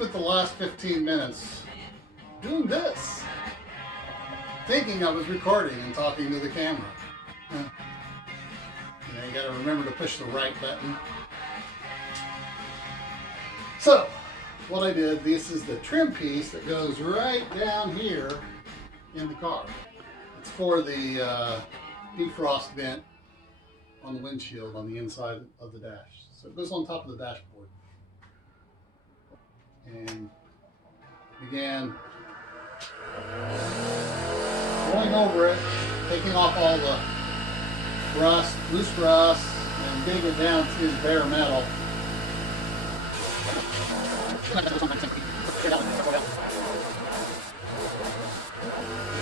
spent the last 15 minutes doing this, thinking I was recording and talking to the camera. You know, you gotta remember to push the right button. So, what I did, this is the trim piece that goes right down here in the car. It's for the defrost vent on the windshield on the inside of the dash. So it goes on top of the dashboard. And began going over it, taking off all the rust, loose rust, and getting it down to the bare metal.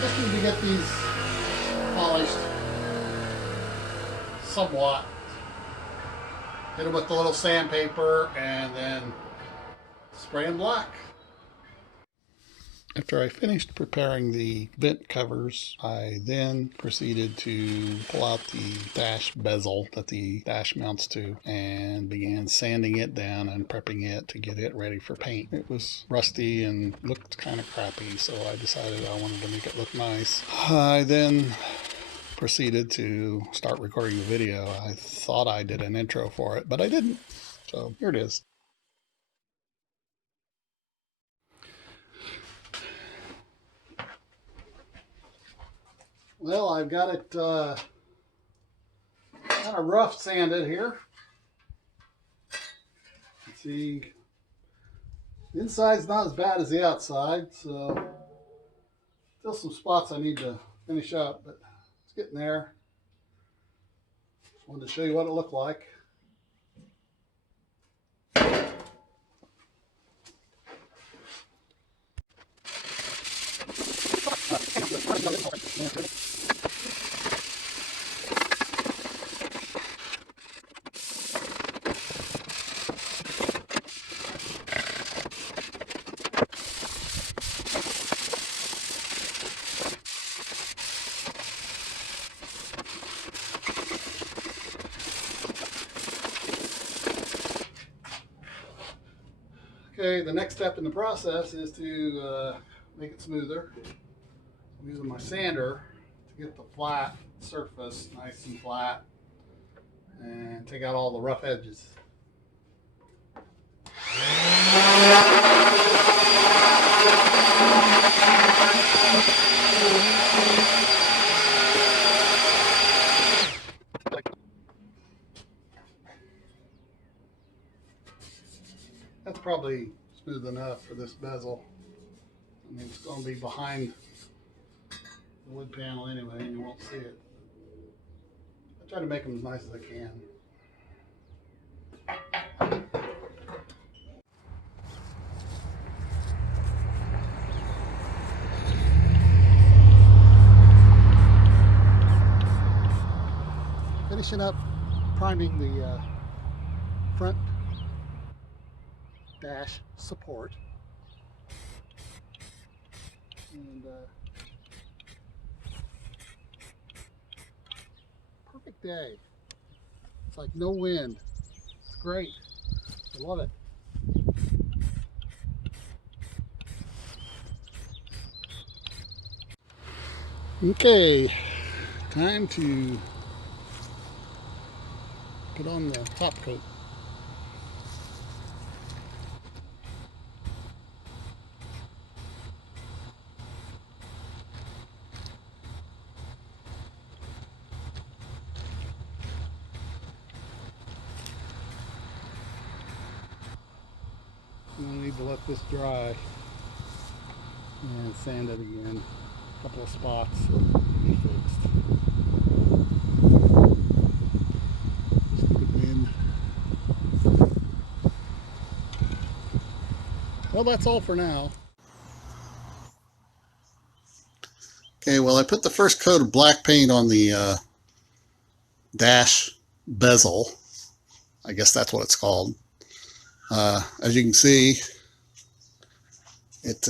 Just need to get these polished somewhat. Hit them with the little sandpaper and then spray them black. After I finished preparing the vent covers, I then proceeded to pull out the dash bezel that the dash mounts to and began sanding it down and prepping it to get it ready for paint. It was rusty and looked kind of crappy, so I decided I wanted to make it look nice. I then proceeded to start recording the video. I thought I did an intro for it, but I didn't. So here it is. Well, I've got it kind of rough sanded here. Let's see, the inside's not as bad as the outside, so still some spots I need to finish up, but it's getting there. Just wanted to show you what it looked like. Okay, the next step in the process is to make it smoother. I'm using my sander to get the flat surface nice and flat and take out all the rough edges. That's probably smooth enough for this bezel. I mean, it's going to be behind the wood panel anyway, and you won't see it. I try to make them as nice as I can. Finishing up priming the front dash support, and perfect day. It's like no wind. It's great. I love it. Okay, time to put on the top coat. I need to let this dry and sand it again. A couple of spots will be fixed. Just good wind. Well, that's all for now. Okay, well, I put the first coat of black paint on the dash bezel. I guess that's what it's called. As you can see, it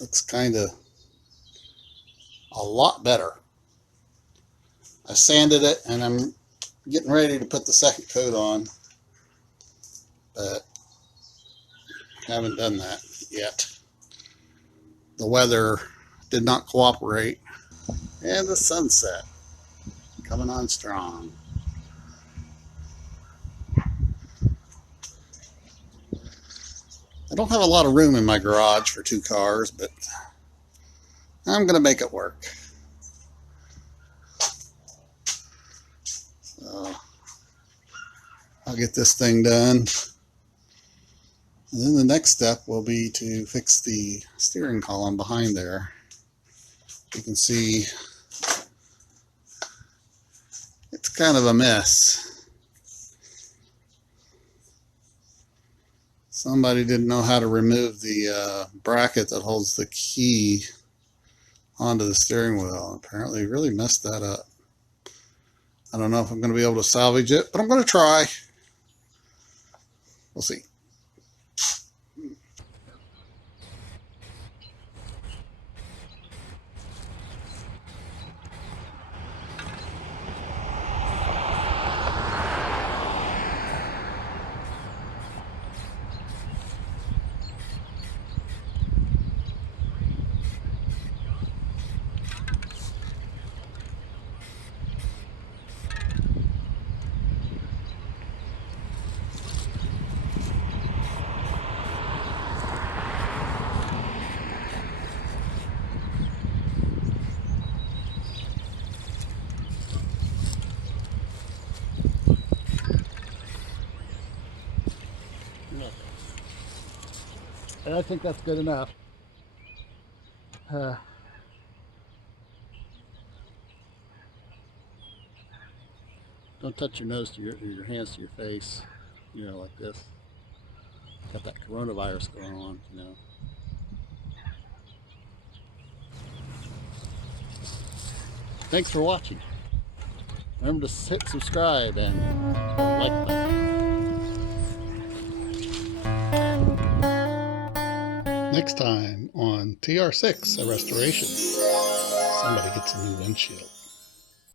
looks kind of a lot better. I sanded it and I'm getting ready to put the second coat on, but Haven't done that yet. The weather did not cooperate. And the sunset coming on strong. I don't have a lot of room in my garage for 2 cars, but I'm going to make it work. So I'll get this thing done. And then the next step will be to fix the steering column behind there. You can see it's kind of a mess. Somebody didn't know how to remove the bracket that holds the key onto the steering wheel. Apparently really messed that up. I don't know if I'm going to be able to salvage it, but I'm going to try. We'll see. I think that's good enough. Don't touch your nose to your hands to your face, you know, like this. Got that coronavirus going on, you know. Thanks for watching. Remember to hit subscribe and like button. Next time on TR6, a restoration, somebody gets a new windshield.